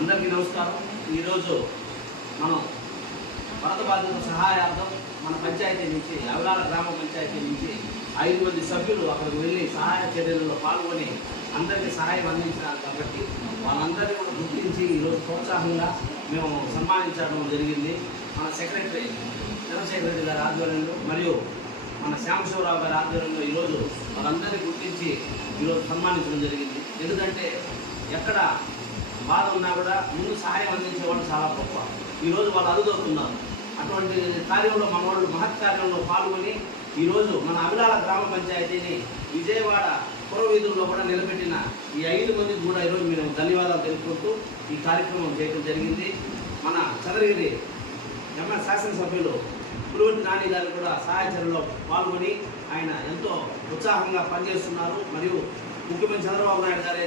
అందరికీ నమస్కారం. ఈరోజు మనం వరద బాధితుల సహాయార్థం మన పంచాయతీ నుంచి అవలాల గ్రామ పంచాయతీ నుంచి 5 మంది సభ్యులు అక్కడికి వెళ్ళి సహాయ చర్యలలో పాల్గొని అందరికీ సహాయం అందించినారు. కాబట్టి వాళ్ళందరినీ కూడా గుర్తించి ఈరోజు ప్రోత్సాహంగా మేము సన్మానించడం జరిగింది. మన సెక్రటరీ చంద్రశేఖర్ రెడ్డి గారి ఆధ్వర్యంలో మరియు మన శ్యామశివరావు గారి ఆధ్వర్యంలో ఈరోజు వాళ్ళందరినీ గుర్తించి ఈరోజు సన్మానించడం జరిగింది. ఎందుకంటే ఎక్కడ బాధ ఉన్నా కూడా ముందు సహాయం అందించేవాళ్ళు చాలా గొప్ప. ఈరోజు వాళ్ళు అరుదవుతున్నారు. అటువంటి కార్యంలో మన వాళ్ళు మహత్ కార్యంలో పాల్గొని ఈరోజు మన అవిలాల గ్రామ పంచాయతీని విజయవాడ పురవీధుల్లో కూడా నిలబెట్టిన ఈ 5 మందికి కూడా ఈరోజు మేము ధన్యవాదాలు తెలుపుకుంటూ ఈ కార్యక్రమం చేయడం జరిగింది. మన చంద్రగిరి ఎంఎస్ శాసనసభ్యులు పులివర్తి నాని గారు కూడా సహాయ చర్యలో పాల్గొని ఆయన ఎంతో ఉత్సాహంగా పనిచేస్తున్నారు. మరియు ముఖ్యమంత్రి చంద్రబాబు నాయుడు గారు